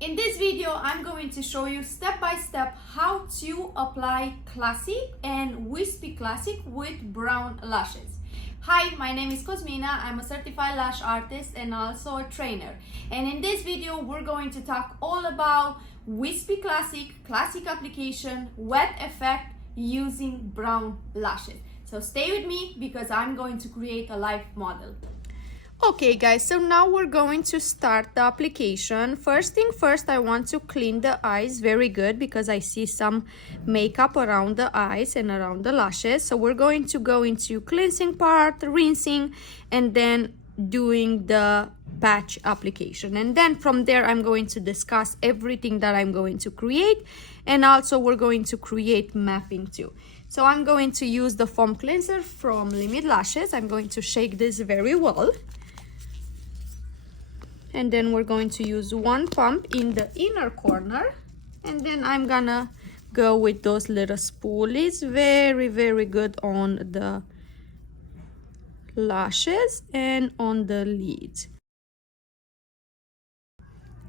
In this video, I'm going to show you step by step how to apply classic and wispy classic with brown lashes. Hi, my name is Cosmina. I'm a certified lash artist and also a trainer. And in this video, we're going to talk all about wispy classic application, wet effect using brown lashes. So stay with me because I'm going to create a live model. Okay guys, so now we're going to start the application. First thing first, I want to clean the eyes very good because I see some makeup around the eyes and around the lashes. So we're going to go into cleansing part, rinsing, and then doing the patch application. And then from there, I'm going to discuss everything that I'm going to create. And also we're going to create mapping too. So I'm going to use the foam cleanser from Limit Lashes. I'm going to shake this very well. And then we're going to use one pump in the inner corner, and then I'm gonna go with those little spoolies very good on the lashes and on the lids,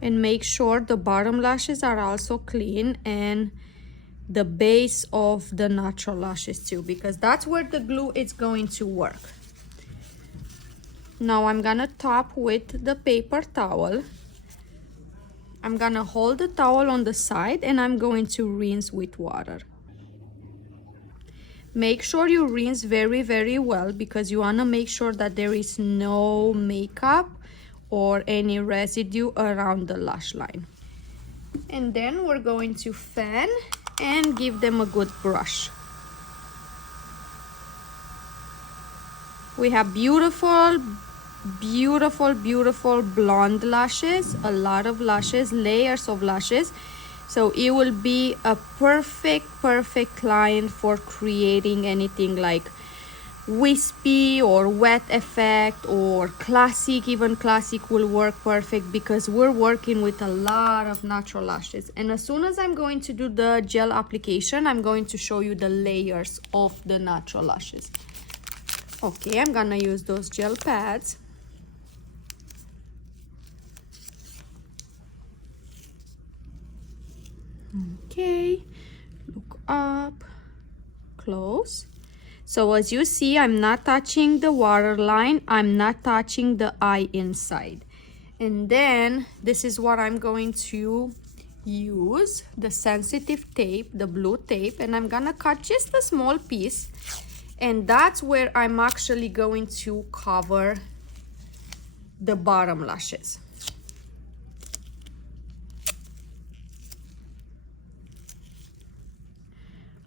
and make sure the bottom lashes are also clean and the base of the natural lashes too, because that's where the glue is going to work. Now I'm gonna top with the paper towel. I'm gonna hold the towel on the side and I'm going to rinse with water. Make sure you rinse very well because you wanna make sure that there is no makeup or any residue around the lash line. And then we're going to fan and give them a good brush. We have beautiful blonde lashes, a lot of lashes, layers of lashes. So it will be a perfect client for creating anything like wispy or wet effect or classic. Even classic will work perfect because we're working with a lot of natural lashes. And as soon as I'm going to do the gel application, I'm going to show you the layers of the natural lashes. Okay, I'm gonna use those gel pads. Okay, look up, close. So as you see, I'm not touching the waterline, I'm not touching the eye inside. And then this is what I'm going to use, the sensitive tape, the blue tape, and I'm gonna cut just a small piece. And that's where I'm actually going to cover the bottom lashes.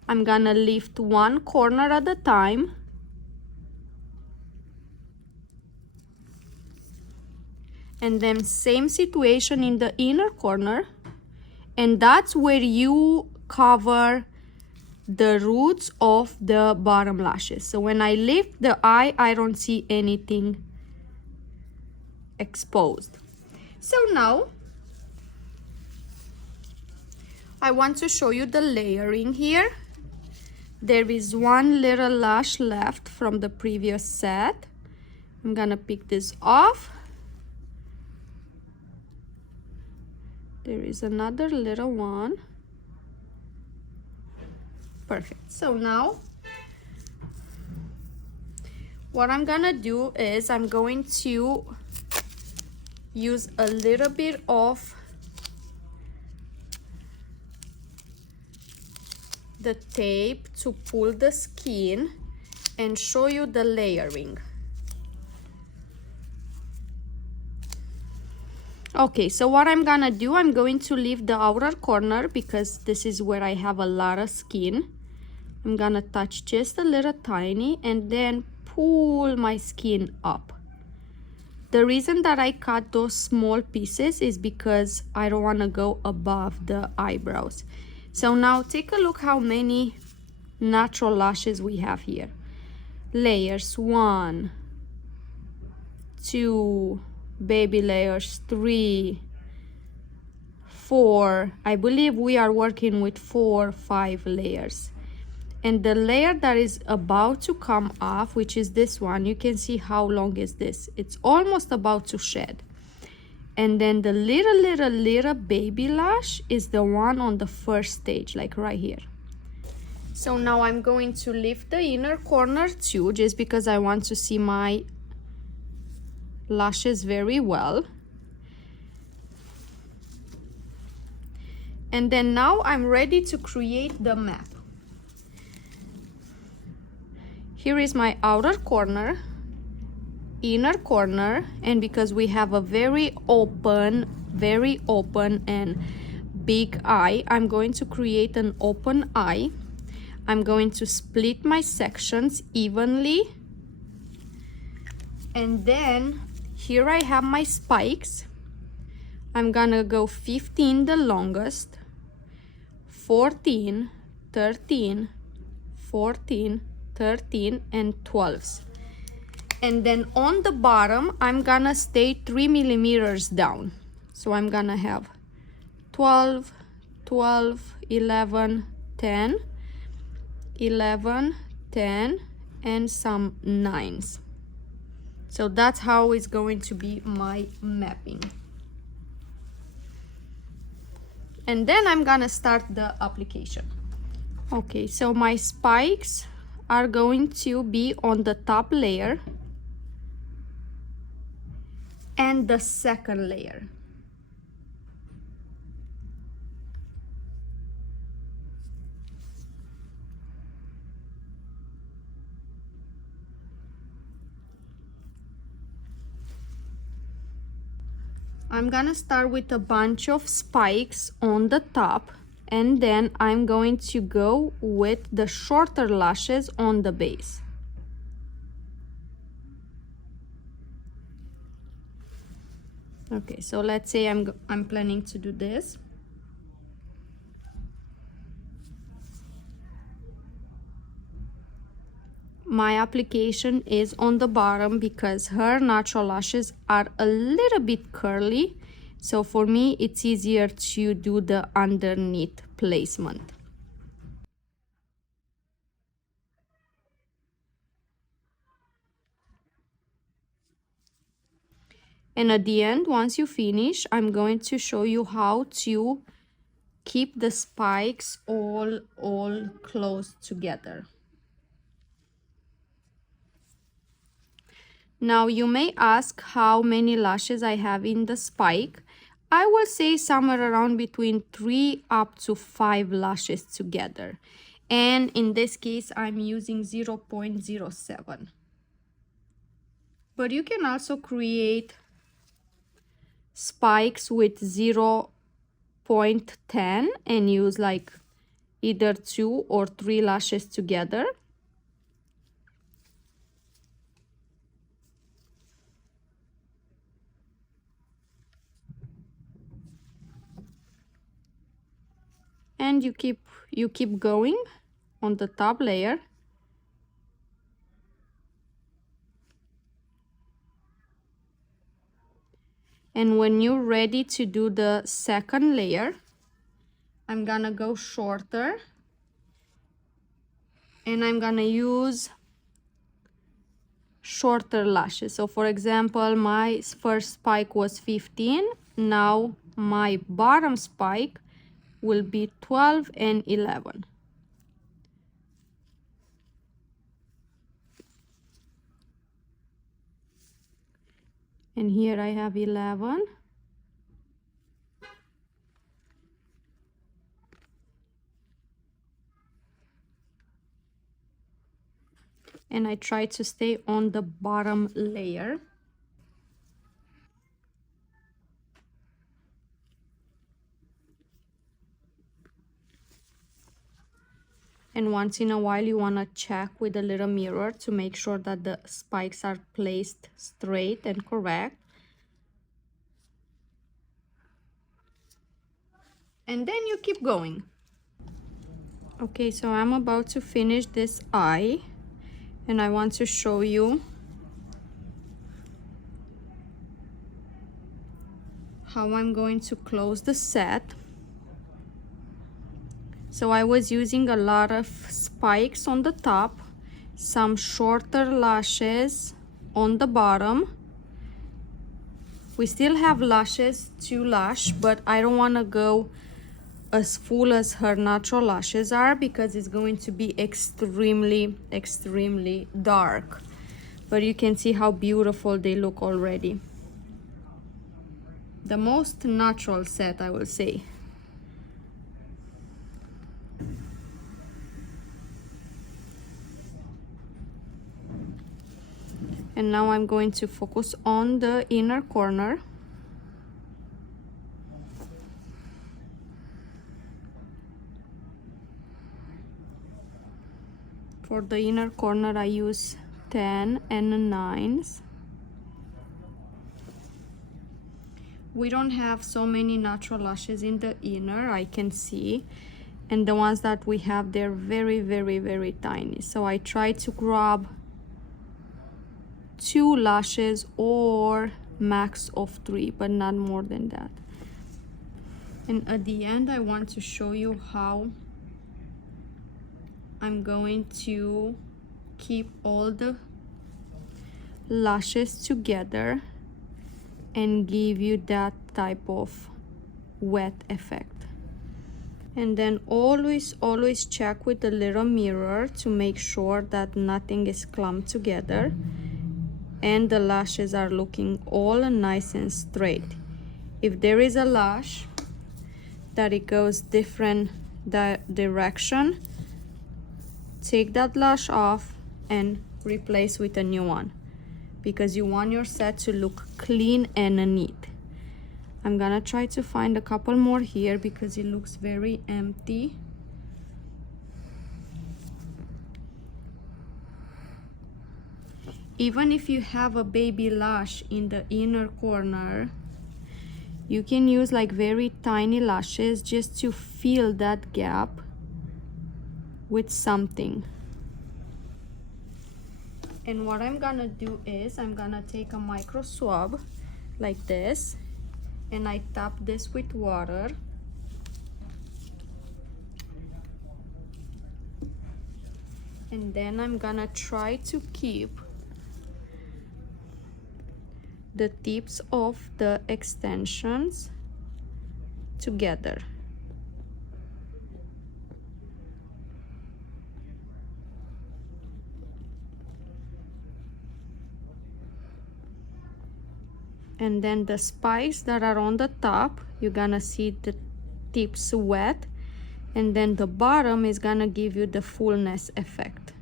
I'm gonna lift one corner at a time. And then same situation in the inner corner. And that's where you cover the roots of the bottom lashes. So when I lift the eye, I don't see anything exposed. So now I want to show you the layering here. There is one little lash left from the previous set. I'm gonna pick this off. There is another little one. Perfect. So now what I'm gonna do is I'm going to use a little bit of the tape to pull the skin and show you the layering. Okay, so what I'm gonna do, I'm going to leave the outer corner because this is where I have a lot of skin. I'm gonna touch just a little tiny and then pull my skin up. The reason that I cut those small pieces is because I don't wanna go above the eyebrows. So now take a look how many natural lashes we have here. Layers 1, 2, baby layers 3, 4. I believe we are working with 4 or 5 layers. And the layer that is about to come off, which is this one, you can see how long is this. It's almost about to shed. And then the little baby lash is the one on the first stage, like right here. So now I'm going to lift the inner corner too, just because I want to see my lashes very well. And then now I'm ready to create the map. Here is my outer corner, inner corner, and because we have a very open and big eye, I'm going to create an open eye. I'm going to split my sections evenly, and then here I have my spikes. I'm gonna go 15 the longest, 14, 13, 14, 13, and 12s. And then on the bottom I'm gonna stay 3 millimeters down. So I'm gonna have 12, 12, 11, 10, 11, 10, and some 9s. So that's how it's going to be my mapping. And then I'm gonna start the application. Okay, so my spikes are going to be on the top layer and the second layer. I'm gonna start with a bunch of spikes on the top, and then I'm going to go with the shorter lashes on the base. Okay, so let's say I'm planning to do this. My application is on the bottom because her natural lashes are a little bit curly, so for me it's easier to do the underneath placement. And at the end, once you finish, I'm going to show you how to keep the spikes all close together. Now you may ask how many lashes I have in the spike. I will say somewhere around between 3 up to 5 lashes together. And in this case, I'm using 0.07. But you can also create spikes with 0.10 and use like either 2 or 3 lashes together. And you keep going on the top layer. And when you're ready to do the second layer, I'm gonna go shorter and I'm gonna use shorter lashes. So for example, my first spike was 15. Now my bottom spike will be 12 and 11. And here I have 11. And I try to stay on the bottom layer. And once in a while you want to check with a little mirror to make sure that the spikes are placed straight and correct. And then you keep going. Okay, so I'm about to finish this eye and I want to show you how I'm going to close the set. So I was using a lot of spikes on the top, some shorter lashes on the bottom, We still have lashes to lash, but I don't want to go as full as her natural lashes are because it's going to be extremely dark. But you can see how beautiful they look already. The most natural set, I will say. And now I'm going to focus on the inner corner. For the inner corner, I use 10 and 9s. We don't have so many natural lashes in the inner, I can see. And the ones that we have, they're very tiny. So I try to grab 2 lashes or max of 3, but not more than that. And at the end, I want to show you how I'm going to keep all the lashes together and give you that type of wet effect. And then always check with the little mirror to make sure that nothing is clumped together and the lashes are looking all nice and straight. If there is a lash that it goes different direction, take that lash off and replace with a new one, because you want your set to look clean and neat. I'm gonna try to find a couple more here because it looks very empty. Even if you have a baby lash in the inner corner, you can use like very tiny lashes just to fill that gap with something. And what I'm gonna do is I'm gonna take a micro swab like this, and I tap this with water. And then I'm gonna try to keep the tips of the extensions together. And then the spikes that are on the top, you're gonna see the tips wet, and then the bottom is gonna give you the fullness effect.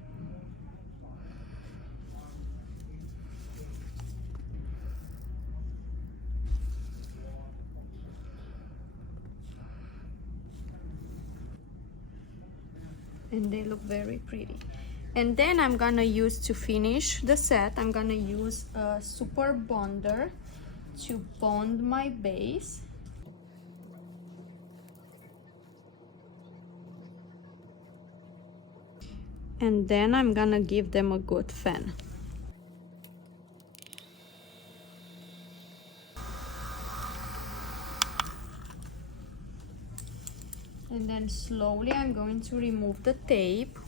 And they look very pretty. And then I'm gonna use, to finish the set, I'm gonna use a super bonder to bond my base. And then I'm gonna give them a good fan. And then slowly I'm going to remove the tape,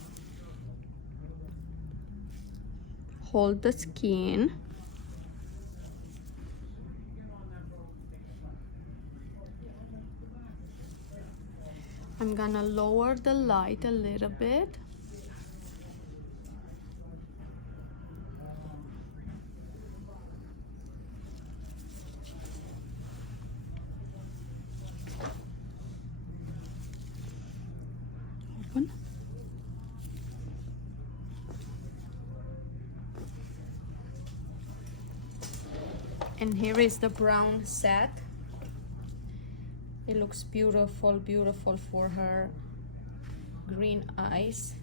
hold the skin, I'm gonna lower the light a little bit. Open. And here is the brown set. It looks beautiful for her green eyes.